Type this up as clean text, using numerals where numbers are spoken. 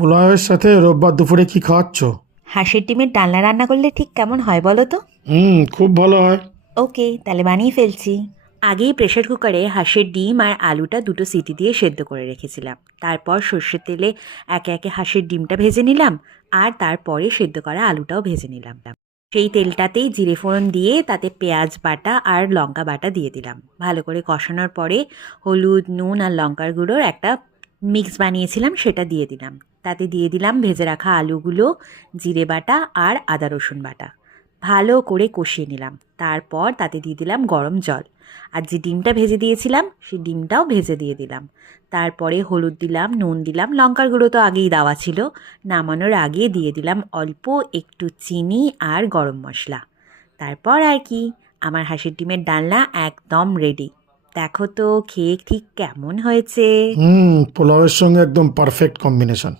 পোলাওয়ের সাথে রোববার দুপুরে কি খাওয়াচ্ছ? হাঁসের ডিমের ডালনা রান্না করলে ঠিক কেমন হয় বলো তো? খুব ভালো হয়। ওকে, তাহলে বানিয়ে ফেলছি। আগেই প্রেসার কুকারে হাঁসের ডিম আর আলুটা দুটো সিটি দিয়ে সেদ্ধ করে রেখেছিলাম। তারপর সর্ষের তেলে একে একে হাঁসের ডিমটা ভেজে নিলাম, আর তারপরে সেদ্ধ করা আলুটাও ভেজে নিলাম। সেই তেলটাতেই জিরে ফোড়ন দিয়ে তাতে পেঁয়াজ বাটা আর লঙ্কা বাটা দিয়ে দিলাম। ভালো করে কষানোর পরে হলুদ, নুন আর লঙ্কার গুঁড়োর একটা মিক্স বানিয়েছিলাম, সেটা দিয়ে দিলাম। তাতে দিয়ে দিলাম ভেজে রাখা আলুগুলো, জিরে বাটা আর আদা রসুন বাটা। ভালো করে কষিয়ে নিলাম। তারপর তাতে দিয়ে দিলাম গরম জল, আর যে ডিমটা ভেজে দিয়েছিলাম সেই ডিমটাও ভেজে দিয়ে দিলাম। তারপরে হলুদ দিলাম, নুন দিলাম, লঙ্কার গুঁড়ো তো আগেই দেওয়া ছিল। নামানোর আগে দিয়ে দিলাম অল্প একটু চিনি আর গরম মশলা। তারপর আর কি, আমার হাঁসের ডিমের ডালনা একদম রেডি। দেখো তো খেয়ে ঠিক কেমন হয়েছে। পোলাওয়ের সঙ্গে একদম পারফেক্ট কম্বিনেশন।